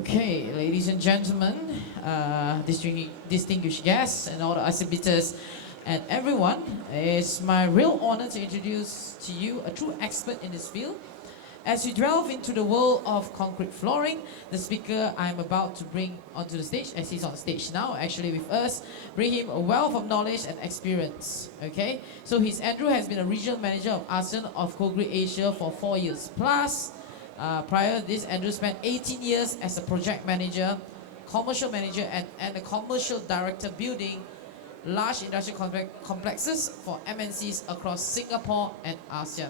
Okay, ladies and gentlemen, distinguished guests and all the exhibitors and everyone, it's my real honor to introduce to you a true expert in this field. As we delve into the world of concrete flooring, the speaker I'm about to bring onto the stage, as he's on stage now, actually with us, bring him a wealth of knowledge and experience. Okay, so Andrew has been a regional manager of ASEAN of CoGri Asia for 4 years plus. Prior to this, Andrew spent 18 years as a project manager, commercial manager, and a commercial director building large industrial complexes for MNCs across Singapore and ASEAN.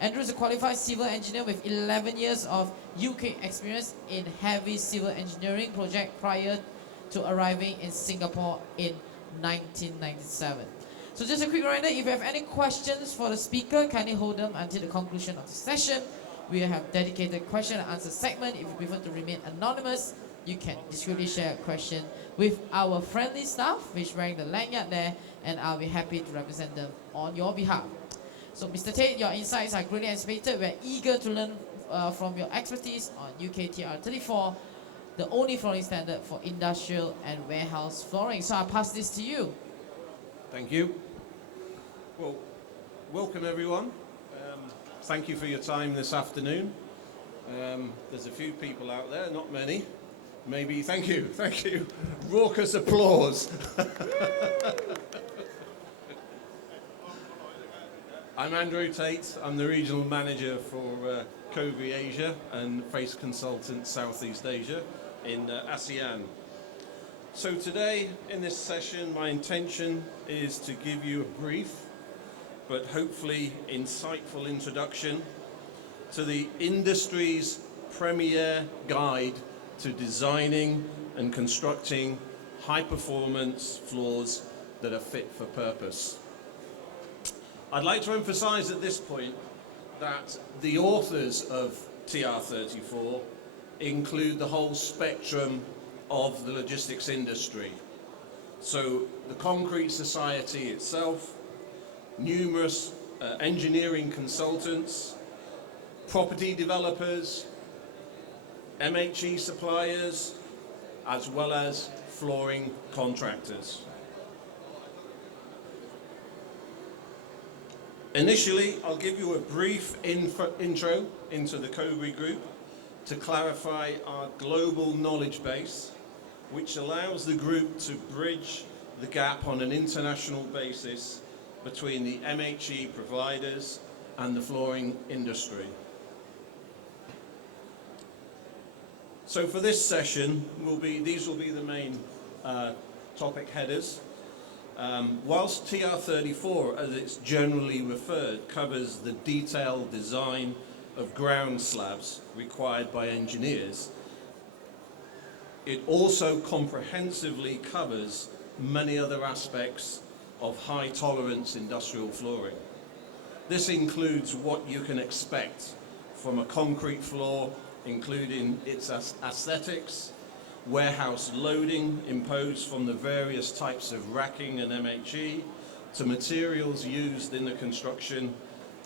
Andrew is a qualified civil engineer with 11 years of UK experience in heavy civil engineering project prior to arriving in Singapore in 1997. So just a quick reminder, if you have any questions for the speaker, kindly hold them until the conclusion of the session. We have dedicated question and answer segment. If you prefer to remain anonymous, you can discreetly share a question with our friendly staff, which is wearing the lanyard there, and I'll be happy to represent them on your behalf. So Mr. Tait, your insights are greatly anticipated. We're eager to learn from your expertise on UK TR34, the only flooring standard for industrial and warehouse flooring. So I'll pass this to you. Thank you. Well, welcome everyone. Thank you for your time this afternoon. There's a few people out there, not many. Maybe, thank you. Raucous applause. I'm Andrew Tait. I'm the regional manager for CoGri Asia and Face Consultant Southeast Asia in ASEAN. So today in this session, my intention is to give you a brief but hopefully insightful introduction to the industry's premier guide to designing and constructing high-performance floors that are fit for purpose. I'd like to emphasize at this point that the authors of TR34 include the whole spectrum of the logistics industry. So the Concrete Society itself, numerous engineering consultants, property developers, MHE suppliers, as well as flooring contractors. Initially, I'll give you a brief intro into the CoGri Group to clarify our global knowledge base, which allows the group to bridge the gap on an international basis between the MHE providers and the flooring industry. So for this session, these will be the main topic headers. Whilst TR34, as it's generally referred, covers the detailed design of ground slabs required by engineers, it also comprehensively covers many other aspects of high tolerance industrial flooring. This includes what you can expect from a concrete floor, including its aesthetics, warehouse loading imposed from the various types of racking and MHE, to materials used in the construction,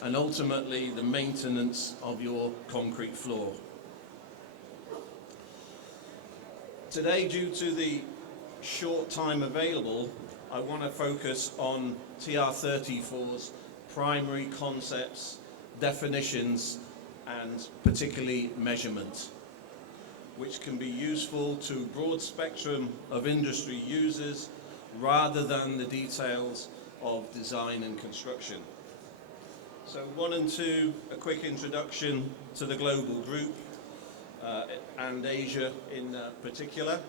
and ultimately the maintenance of your concrete floor. Today, due to the short time available, I want to focus on TR34's primary concepts, definitions, and particularly measurement, which can be useful to a broad spectrum of industry users rather than the details of design and construction. So 1 and 2, a quick introduction to the global group and Asia in particular.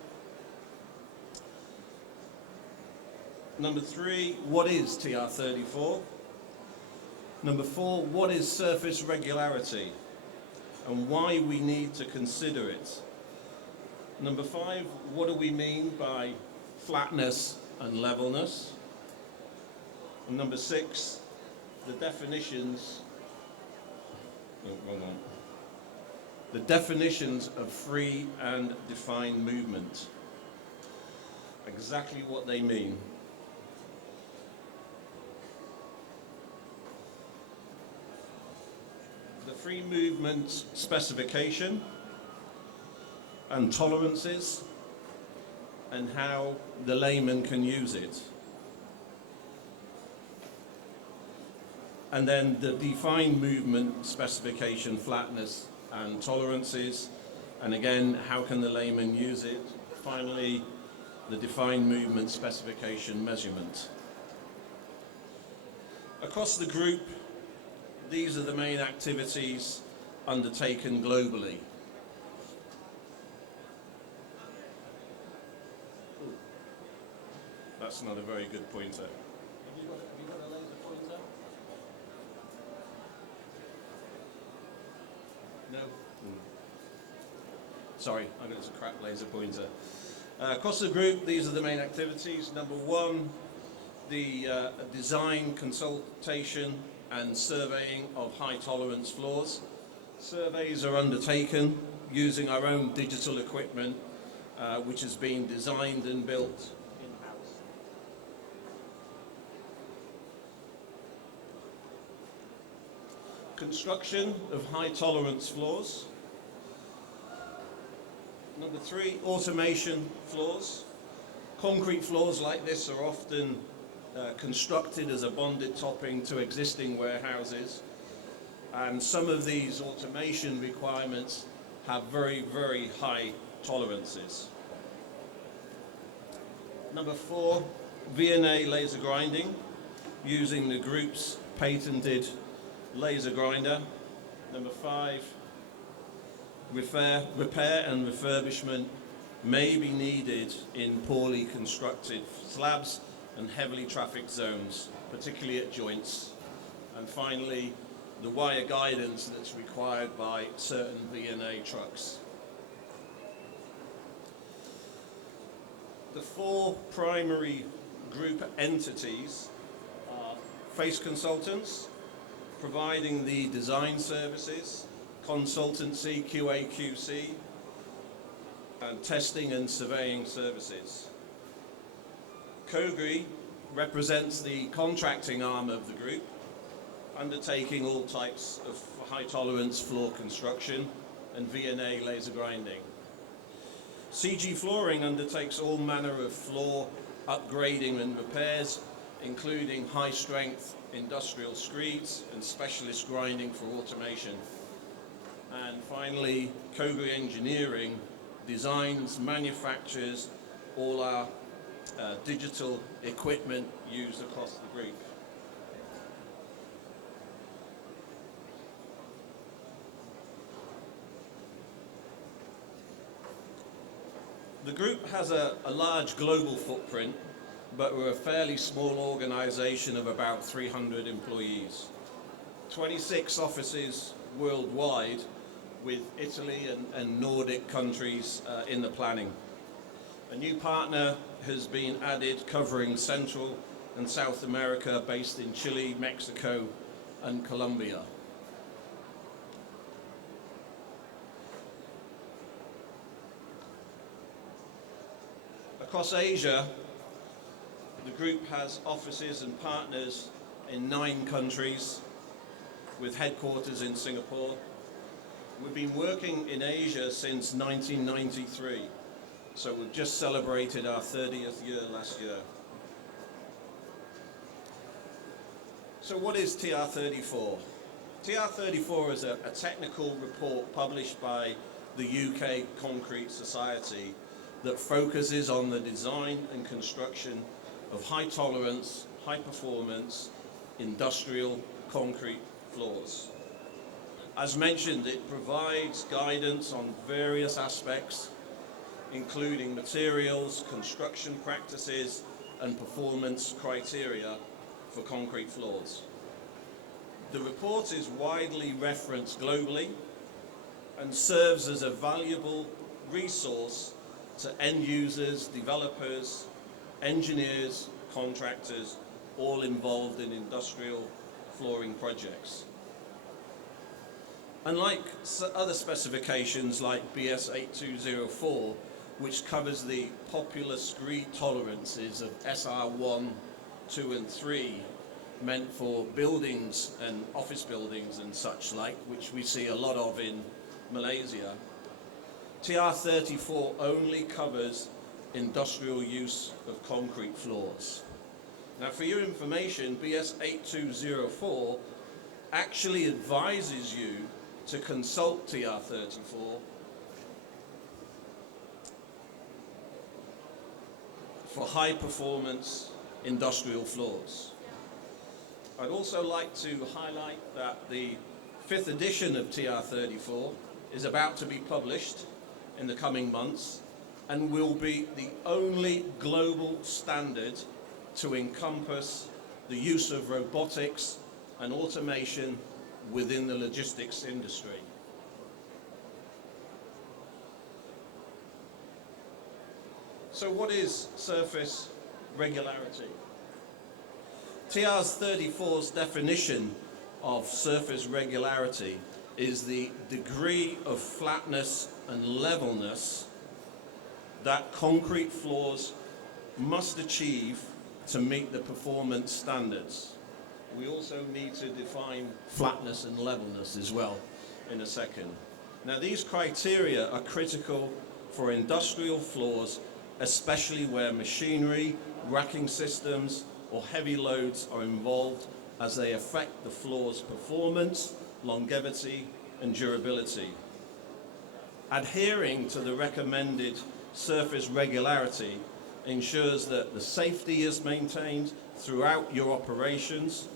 Number 3, what is TR34? Number 4, what is surface regularity and why we need to consider it? Number 5, what do we mean by flatness and levelness? And number 6, the definitions, the definitions of free and defined movement. Exactly what they mean. The free movement specification and tolerances, and how the layman can use it. And then the defined movement specification, flatness and tolerances, and again, how can the layman use it? Finally, the defined movement specification measurement. Across the group, these are the main activities undertaken globally. Ooh, that's not a very good pointer. Have you got a laser pointer? No? Sorry, I got a crap laser pointer. Across the group, these are the main activities. Number one, the design, consultation and surveying of high tolerance floors. Surveys are undertaken using our own digital equipment, which has been designed and built in-house. Construction of high tolerance floors. Number three, automation floors. Concrete floors like this are often constructed as a bonded topping to existing warehouses, and some of these automation requirements have very, very high tolerances. Number four, V&A laser grinding using the group's patented laser grinder. Number five, repair and refurbishment may be needed in poorly constructed slabs and heavily trafficked zones, particularly at joints. And finally, the wire guidance that's required by certain V&A trucks. The four primary group entities are face consultants, providing the design services, consultancy, QA/QC, and testing and surveying services. CoGri represents the contracting arm of the group, undertaking all types of high tolerance floor construction and V&A laser grinding. CG Flooring undertakes all manner of floor upgrading and repairs, including high strength industrial screeds and specialist grinding for automation. And finally, CoGri Engineering designs, manufactures all our digital equipment used across the group. The group has a large global footprint, but we're a fairly small organization of about 300 employees. 26 offices worldwide, with Italy and Nordic countries in the planning. A new partner has been added covering Central and South America, based in Chile, Mexico, and Colombia. Across Asia, the group has offices and partners in 9 countries, with headquarters in Singapore. We've been working in Asia since 1993, so we've just celebrated our 30th year last year. So what is TR34? TR34 is a technical report published by the UK Concrete Society that focuses on the design and construction of high tolerance, high performance, industrial concrete floors. As mentioned, it provides guidance on various aspects, including materials, construction practices, and performance criteria for concrete floors. The report is widely referenced globally and serves as a valuable resource to end users, developers, engineers, contractors, all involved in industrial flooring projects. Unlike other specifications like BS 8204, which covers the popular screed tolerances of SR1, 2 and 3, meant for buildings and office buildings and such like, which we see a lot of in Malaysia, TR34 only covers industrial use of concrete floors. Now, for your information, BS 8204 actually advises you to consult TR34 for high performance industrial floors. I'd also like to highlight that the 5th edition of TR34 is about to be published in the coming months and will be the only global standard to encompass the use of robotics and automation within the logistics industry. So what is surface regularity? TR34's definition of surface regularity is the degree of flatness and levelness that concrete floors must achieve to meet the performance standards. We also need to define flatness and levelness as well in a second. Now, these criteria are critical for industrial floors, especially where machinery, racking systems, or heavy loads are involved, as they affect the floor's performance, longevity, and durability. Adhering to the recommended surface regularity ensures that the safety is maintained throughout your operations,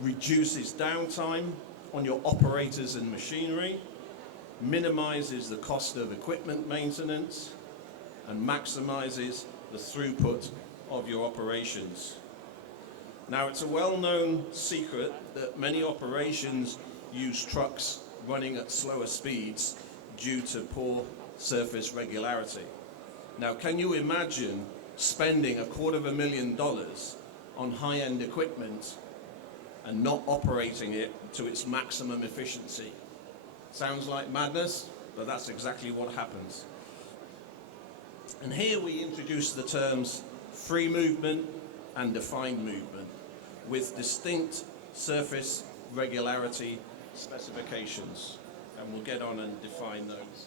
reduces downtime on your operators and machinery, minimizes the cost of equipment maintenance, and maximizes the throughput of your operations. Now, it's a well-known secret that many operations use trucks running at slower speeds due to poor surface regularity. Now, can you imagine spending $250,000 on high-end equipment and not operating it to its maximum efficiency? Sounds like madness, but that's exactly what happens. And here we introduce the terms free movement and defined movement with distinct surface regularity specifications, and we'll get on and define those.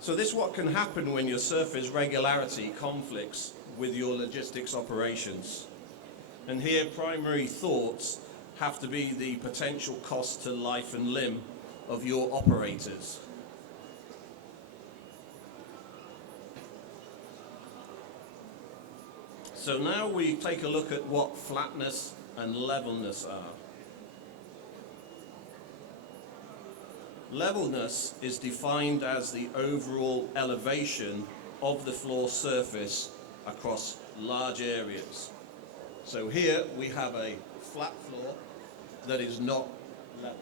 So this is what can happen when your surface regularity conflicts with your logistics operations. And here primary thoughts have to be the potential cost to life and limb of your operators. So now we take a look at what flatness and levelness are. Levelness is defined as the overall elevation of the floor surface across large areas. So here we have a flat floor that is not level.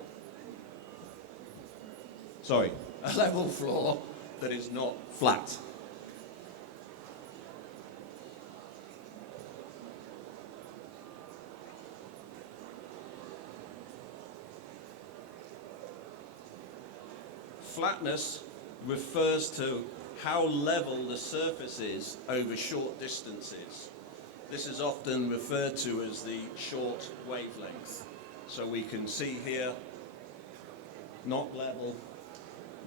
Sorry, a level floor that is not flat. Flatness refers to how level the surface is over short distances. This is often referred to as the short wavelength. So we can see here, not level,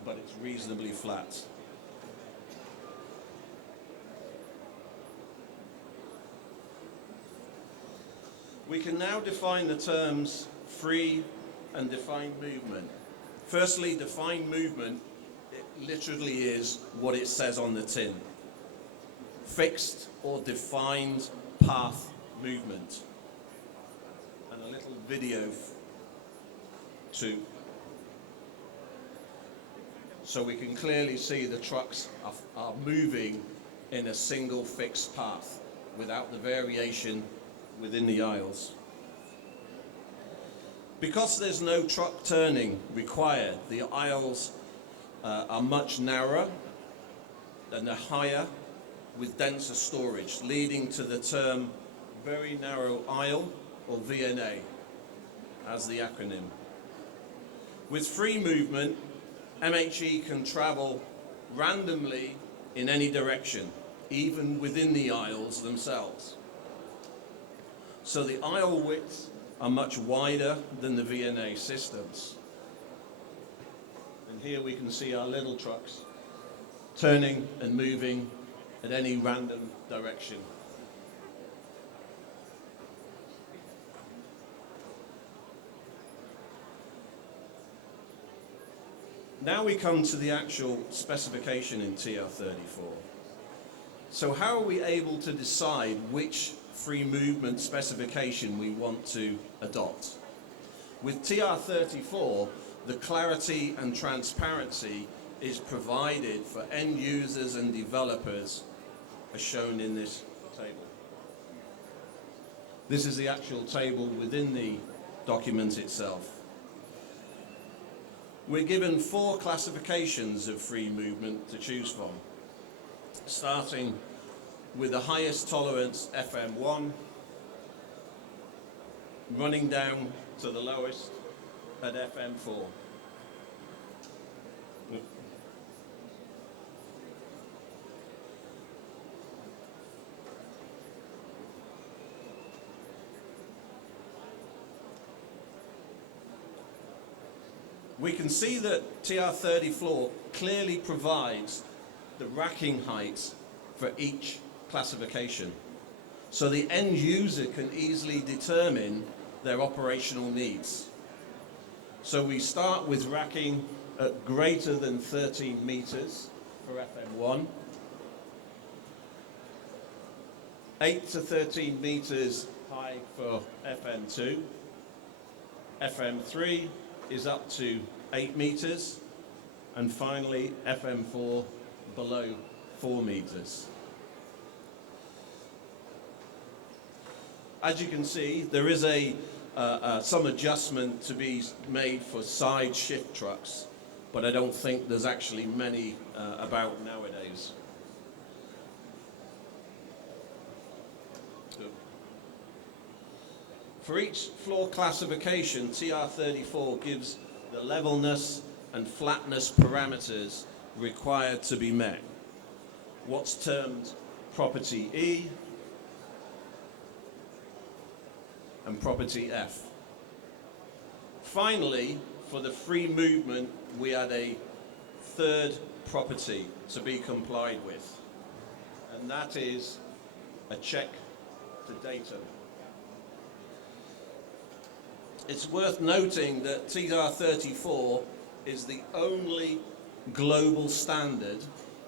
but it's reasonably flat. We can now define the terms free and defined movement. Firstly, defined movement, it literally is what it says on the tin. Fixed or defined path movement. And a little video too. So we can clearly see the trucks are moving in a single fixed path without the variation within the aisles. Because there's no truck turning required, the aisles are much narrower and they're higher with denser storage, leading to the term very narrow aisle, or VNA, as the acronym. With free movement, MHE can travel randomly in any direction, even within the aisles themselves. So the aisle widths are much wider than the VNA systems. And here we can see our little trucks turning and moving at any random direction. Now we come to the actual specification in TR34. So how are we able to decide which free movement specification we want to adopt? With TR34, the clarity and transparency is provided for end users and developers as shown in this table. This is the actual table within the document itself. We're given 4 classifications of free movement to choose from, starting with the highest tolerance FM1, running down to the lowest at FM4. We can see that TR34 clearly provides the racking height for each classification, so the end user can easily determine their operational needs. So we start with racking at greater than 13 meters for FM1, 8 to 13 meters high for FM2, FM3 is up to 8 meters, and finally FM4 below 4 meters. As you can see, there is some adjustment to be made for side shift trucks, but I don't think there's actually many about nowadays. For each floor classification, TR34 gives the levelness and flatness parameters required to be met. What's termed property E and property F. Finally, for the free movement, we had a third property to be complied with, and that is a check to datum. It's worth noting that TR34 is the only global standard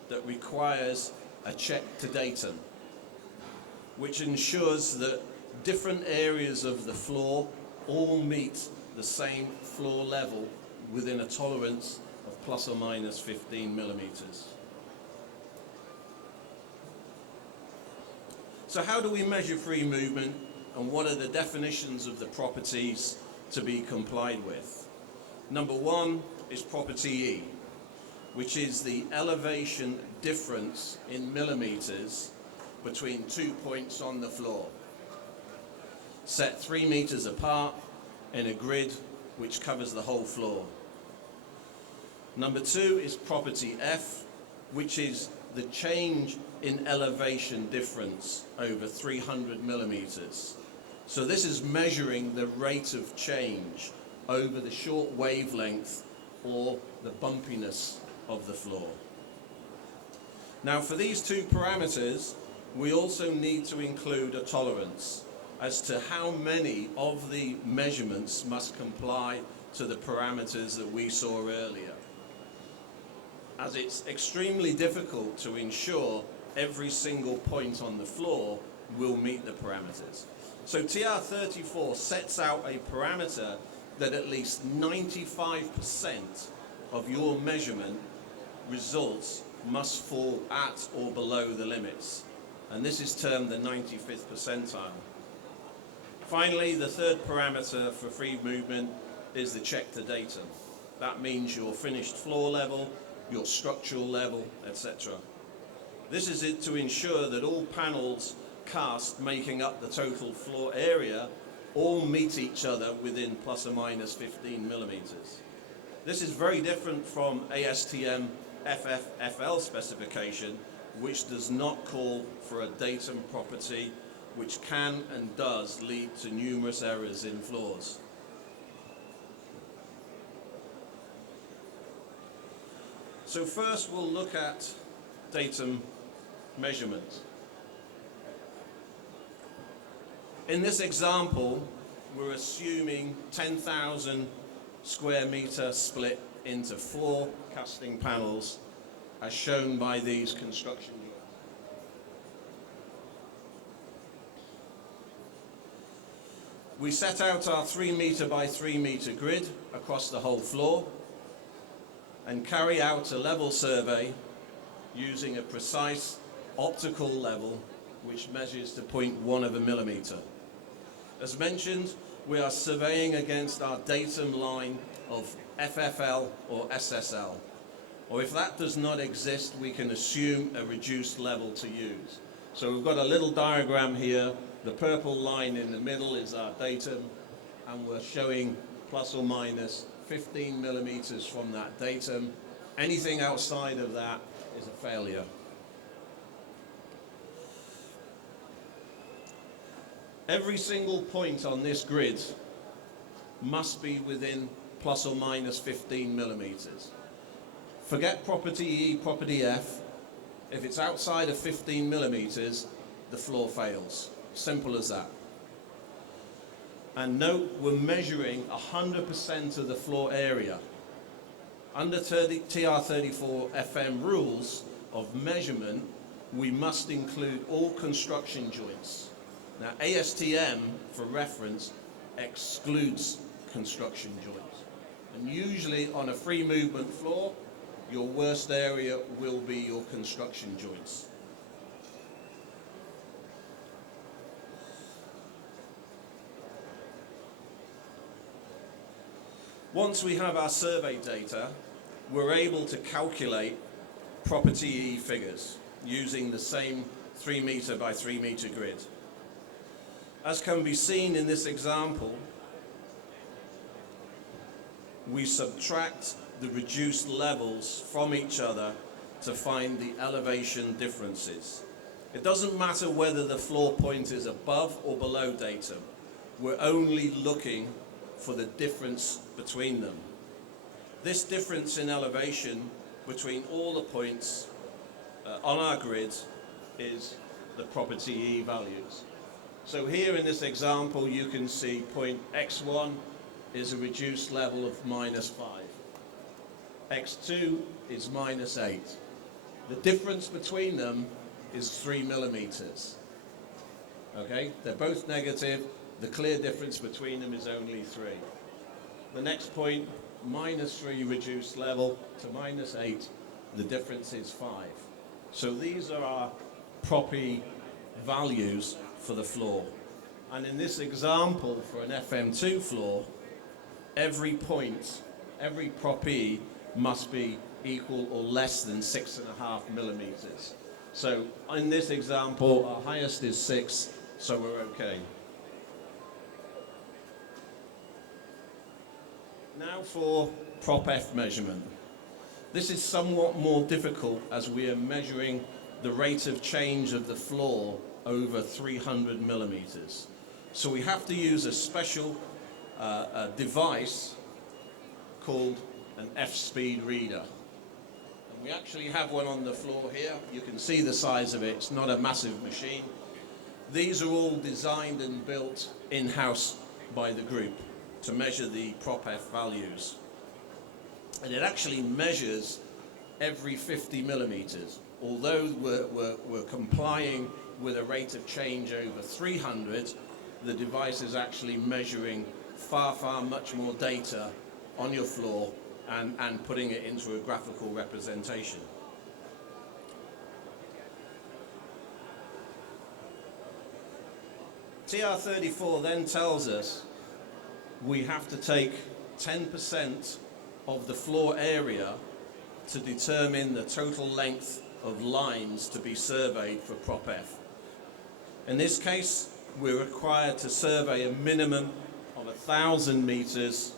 that requires a check to datum, which ensures that different areas of the floor all meet the same floor level within a tolerance of plus or minus 15 millimeters. So how do we measure free movement, and what are the definitions of the properties to be complied with? Number 1 is property E, which is the elevation difference in millimeters between 2 points on the floor, set 3 meters apart in a grid which covers the whole floor. Number 2 is property F, which is the change in elevation difference over 300 millimeters. So this is measuring the rate of change over the short wavelength or the bumpiness of the floor. Now for these 2 parameters, we also need to include a tolerance as to how many of the measurements must comply to the parameters that we saw earlier, as it's extremely difficult to ensure every single point on the floor will meet the parameters. So TR34 sets out a parameter that at least 95% of your measurement results must fall at or below the limits, and this is termed the 95th percentile. Finally, the third parameter for free movement is the check to datum. That means your finished floor level, your structural level, etc. This is it to ensure that all panels cast making up the total floor area all meet each other within plus or minus 15 millimeters. This is very different from ASTM FFFL specification, which does not call for a datum property, which can and does lead to numerous errors in floors. So first we'll look at datum measurement. In this example, we're assuming 10,000 square meter split into 4 casting panels as shown by these construction units. We set out our 3 meter by 3 meter grid across the whole floor and carry out a level survey using a precise optical level which measures to 0.1 of a millimeter. As mentioned, we are surveying against our datum line of FFL or SSL. Or if that does not exist, we can assume a reduced level to use. So we've got a little diagram here. The purple line in the middle is our datum, and we're showing plus or minus 15 millimeters from that datum. Anything outside of that is a failure. Every single point on this grid must be within plus or minus 15 millimeters. Forget property E, property F. If it's outside of 15 millimeters, the floor fails. Simple as that. And note, we're measuring 100% of the floor area. Under TR34 FM rules of measurement, we must include all construction joints. Now, ASTM, for reference, excludes construction joints. And usually on a free movement floor, your worst area will be your construction joints. Once we have our survey data, we're able to calculate property E figures using the same 3 meter by 3 meter grid. As can be seen in this example, we subtract the reduced levels from each other to find the elevation differences. It doesn't matter whether the floor point is above or below datum. We're only looking for the difference between them. This difference in elevation between all the points on our grid is the property E values. So here in this example, you can see point X1 is a reduced level of minus 5. X2 is minus 8. The difference between them is 3 millimeters. Okay, they're both negative. The clear difference between them is only 3. The next point, minus 3 reduced level to minus 8, the difference is 5. So these are our property values for the floor. And in this example, for an FM2 floor, every point, every prop E must be equal or less than 6.5 millimeters. So in this example, our highest is 6, so we're okay. Now for prop F measurement. This is somewhat more difficult as we are measuring the rate of change of the floor over 300 millimeters. So we have to use a special device called an F-speed reader. And we actually have one on the floor here. You can see the size of it. It's not a massive machine. These are all designed and built in-house by the group to measure the prop F values. And it actually measures every 50 millimeters. Although we're complying with a rate of change over 300, the device is actually measuring far much more data on your floor and putting it into a graphical representation. TR34 then tells us we have to take 10% of the floor area to determine the total length of lines to be surveyed for prop F. In this case, we're required to survey a minimum of 1,000 meters